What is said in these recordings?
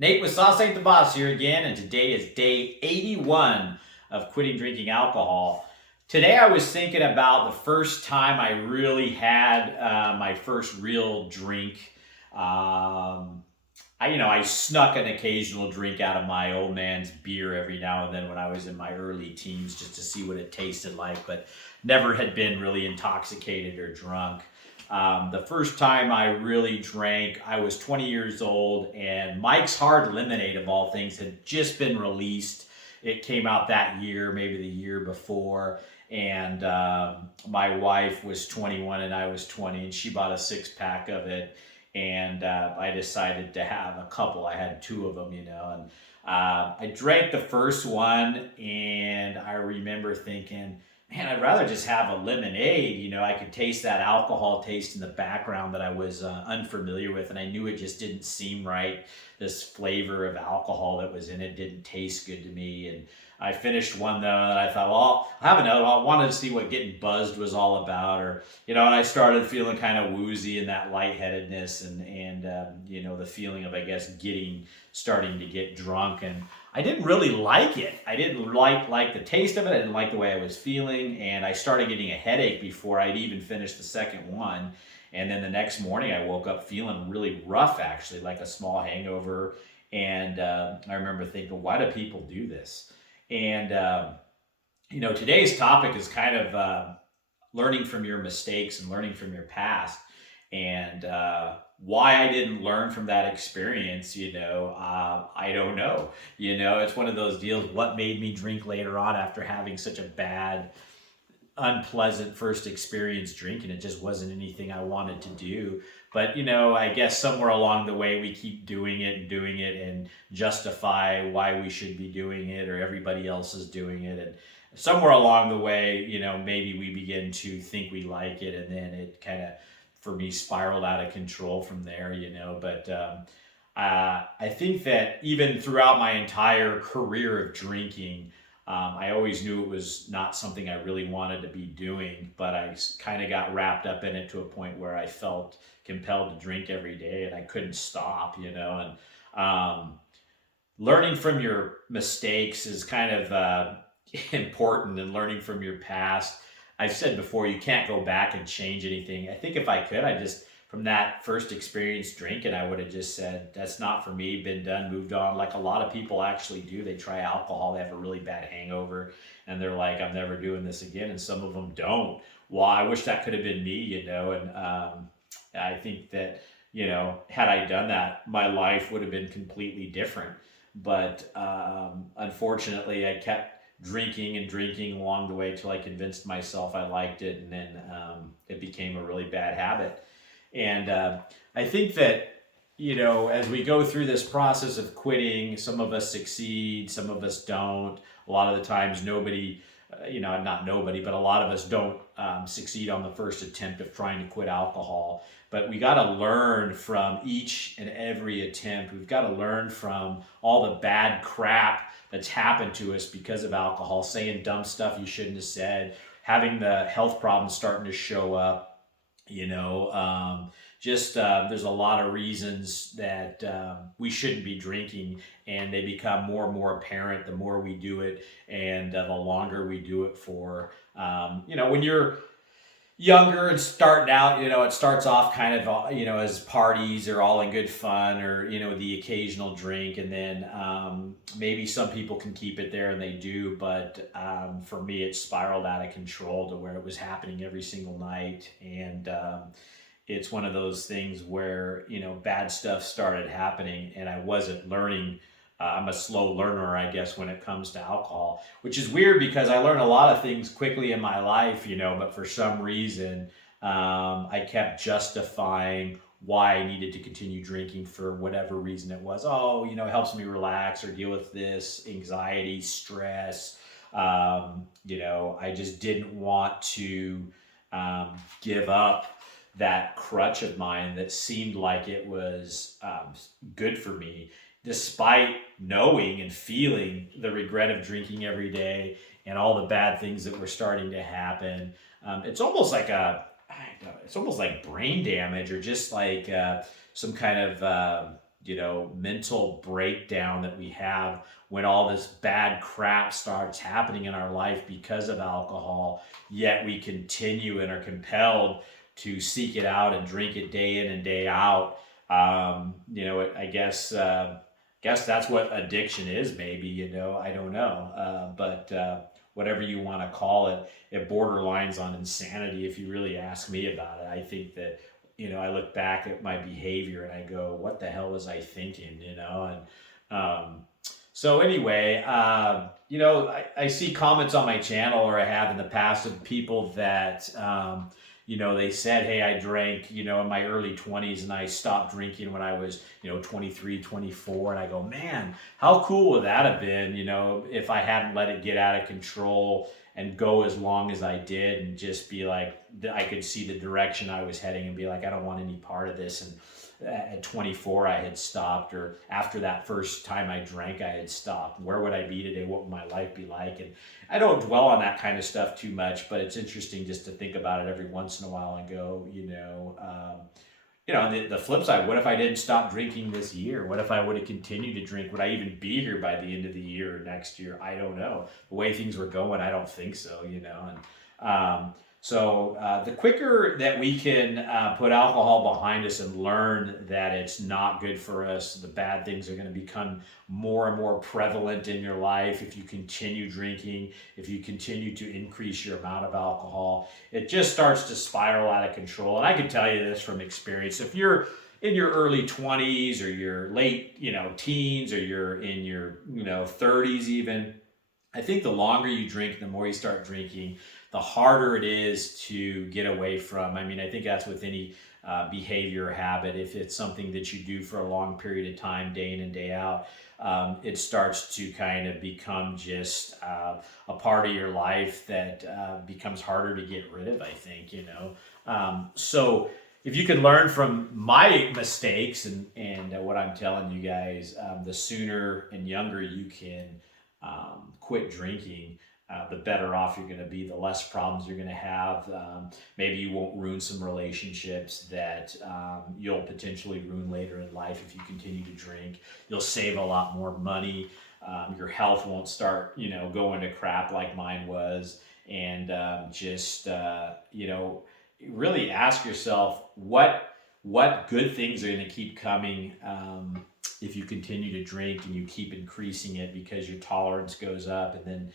Nate with Sauce Ain't the Boss here again, and today is day 81 of quitting drinking alcohol. Today I was thinking about the first time I really had my first real drink. I snuck an occasional drink out of my old man's beer every now and then when I was in my early teens just to see what it tasted like, but never had been really intoxicated or drunk. The first time I really drank, I was 20 years old, and Mike's Hard Lemonade, of all things, had just been released. It came out that year, maybe the year before, and my wife was 21 and I was 20, and she bought a six-pack of it, and I decided to have a couple. I had two of them, and I drank the first one, and I remember thinking, man, I'd rather just have a lemonade. I could taste that alcohol taste in the background that I was unfamiliar with, and I knew it just didn't seem right. This flavor of alcohol that was in it didn't taste good to me. And I finished one though, and I thought, well, I have another one. I wanted to see what getting buzzed was all about, and I started feeling kind of woozy and that lightheadedness, and the feeling of, I guess, starting to get drunk. And I didn't really like it. I didn't like the taste of it. I didn't like the way I was feeling, and I started getting a headache before I'd even finished the second one. And then the next morning, I woke up feeling really rough, actually, like a small hangover. And I remember thinking, why do people do this? And today's topic is kind of learning from your mistakes and learning from your past, and why I didn't learn from that experience, I don't know. It's one of those deals. What made me drink later on after having such a bad, unpleasant first experience drinking? It just wasn't anything I wanted to do. But, I guess somewhere along the way, we keep doing it and justify why we should be doing it or everybody else is doing it. And somewhere along the way, maybe we begin to think we like it, and then it kind of, for me, spiraled out of control from there. But I think that even throughout my entire career of drinking, I always knew it was not something I really wanted to be doing, but I kind of got wrapped up in it to a point where I felt compelled to drink every day, and I couldn't stop. And learning from your mistakes is kind of important, and learning from your past. I've said before, you can't go back and change anything. I think if I could, from that first experience drinking, I would have just said, that's not for me, been done, moved on. Like a lot of people actually do. They try alcohol, they have a really bad hangover, and they're like, I'm never doing this again. And some of them don't. Well, I wish that could have been me, and I think that, had I done that, my life would have been completely different. But unfortunately, I kept drinking and drinking along the way till I convinced myself I liked it, and then it became a really bad habit. And I think that, as we go through this process of quitting, some of us succeed, some of us don't. A lot of the times, nobody, not nobody, but a lot of us don't succeed on the first attempt of trying to quit alcohol. But we got to learn from each and every attempt. We've got to learn from all the bad crap that's happened to us because of alcohol, saying dumb stuff you shouldn't have said, having the health problems starting to show up. There's a lot of reasons that we shouldn't be drinking, and they become more and more apparent the more we do it, and the longer we do it for. When you're younger and starting out, it starts off kind of, as parties are all in good fun, or, the occasional drink. And then maybe some people can keep it there, and they do. But for me, it spiraled out of control to where it was happening every single night. And it's one of those things where, bad stuff started happening, and I wasn't learning. I'm a slow learner, I guess, when it comes to alcohol, which is weird because I learned a lot of things quickly in my life, but for some reason, I kept justifying why I needed to continue drinking for whatever reason it was. Oh, it helps me relax or deal with this anxiety, stress. I just didn't want to give up that crutch of mine that seemed like it was good for me, despite knowing and feeling the regret of drinking every day and all the bad things that were starting to happen. It's almost like it's almost like brain damage, or just like some kind of mental breakdown that we have when all this bad crap starts happening in our life because of alcohol, yet we continue and are compelled to seek it out and drink it day in and day out. I guess that's what addiction is. Maybe I don't know, but whatever you want to call it, it borderlines on insanity. If you really ask me about it, I think that I look back at my behavior and I go, "What the hell was I thinking?" And so anyway, I see comments on my channel, or I have in the past, of people that, they said, hey, I drank, in my early 20s, and I stopped drinking when I was, 23, 24. And I go, man, how cool would that have been, if I hadn't let it get out of control and go as long as I did, and just be like, I could see the direction I was heading and be like, I don't want any part of this. And at 24 I had stopped, or after that first time I drank I had stopped. Where would I be today? What would my life be like? And I don't dwell on that kind of stuff too much, but it's interesting just to think about it every once in a while and go, on the flip side, what if I didn't stop drinking this year? What if I would have continued to drink? Would I even be here by the end of the year or next year? I don't know. The way things were going, I don't think so, So the quicker that we can put alcohol behind us and learn that it's not good for us, the bad things are going to become more and more prevalent in your life. If you continue drinking, if you continue to increase your amount of alcohol, it just starts to spiral out of control. And I can tell you this from experience. If you're in your early 20s, or your late, teens, or you're in your, 30s even, I think the longer you drink, the more you start drinking, the harder it is to get away from. I mean, I think that's with any behavior or habit. If it's something that you do for a long period of time, day in and day out, it starts to kind of become just a part of your life that becomes harder to get rid of, I think, So if you can learn from my mistakes and what I'm telling you guys, the sooner and younger you can quit drinking, the better off you're going to be, the less problems you're going to have. Maybe you won't ruin some relationships that you'll potentially ruin later in life if you continue to drink. You'll save a lot more money. Your health won't start, going to crap like mine was. And really ask yourself what good things are going to keep coming if you continue to drink and you keep increasing it, because your tolerance goes up. And then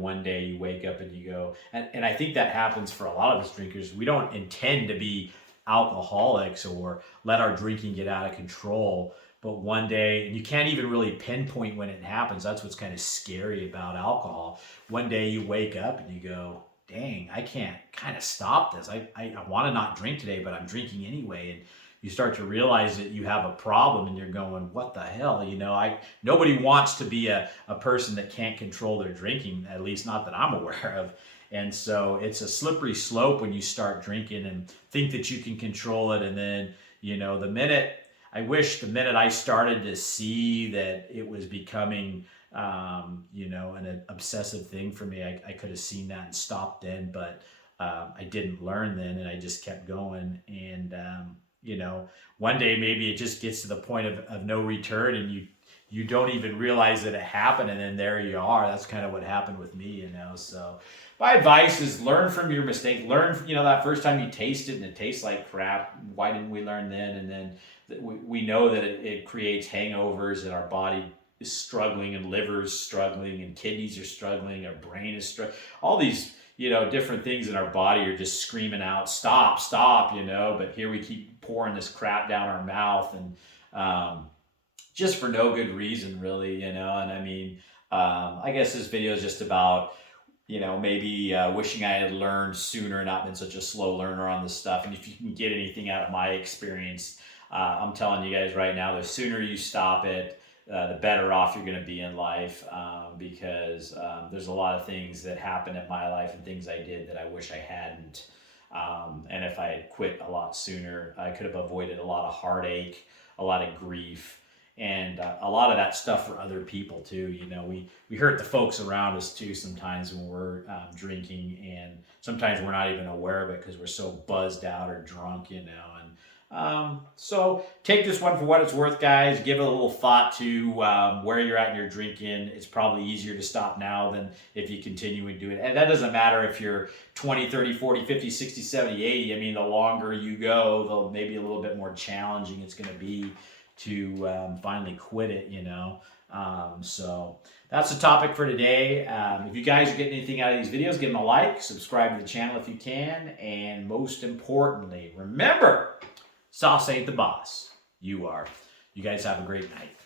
one day you wake up and you go, and I think that happens for a lot of us drinkers. We don't intend to be alcoholics or let our drinking get out of control, but one day, and you can't even really pinpoint when it happens. That's what's kind of scary about alcohol. One day you wake up and you go, dang, I can't kind of stop this. I want to not drink today, but I'm drinking anyway. And you start to realize that you have a problem, and you're going, what the hell? Nobody wants to be a person that can't control their drinking, at least not that I'm aware of. And so it's a slippery slope when you start drinking and think that you can control it. And then, the minute I started to see that it was becoming, an obsessive thing for me, I could have seen that and stopped then, but I didn't learn then, and I just kept going. And, one day maybe it just gets to the point of no return, and you don't even realize that it happened, and then there you are. That's kind of what happened with me, So my advice is learn from your mistake. Learn, that first time you taste it and it tastes like crap. Why didn't we learn then? And then we know that it creates hangovers, and our body is struggling, and liver is struggling, and kidneys are struggling, our brain is struggling. All these, different things in our body are just screaming out, stop, but here we keep pouring this crap down our mouth, and just for no good reason, really, and I mean, I guess this video is just about, maybe wishing I had learned sooner and not been such a slow learner on this stuff. And if you can get anything out of my experience, I'm telling you guys right now, the sooner you stop it, the better off you're going to be in life, because there's a lot of things that happened in my life and things I did that I wish I hadn't. And if I had quit a lot sooner, I could have avoided a lot of heartache, a lot of grief, and a lot of that stuff for other people too. We hurt the folks around us too sometimes when we're drinking, and sometimes we're not even aware of it because we're so buzzed out or drunk, and So take this one for what it's worth, guys. Give it a little thought to where you're at in your drinking. It's probably easier to stop now than if you continue and do it. And that doesn't matter if you're 20, 30, 40, 50, 60, 70, 80. I mean, the longer you go, the maybe a little bit more challenging it's going to be to finally quit it, you know. So that's the topic for today. If you guys are getting anything out of these videos, give them a like, subscribe to the channel if you can, and most importantly, remember, sauce ain't the boss. You are. You guys have a great night.